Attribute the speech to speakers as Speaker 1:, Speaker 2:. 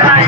Speaker 1: Bye.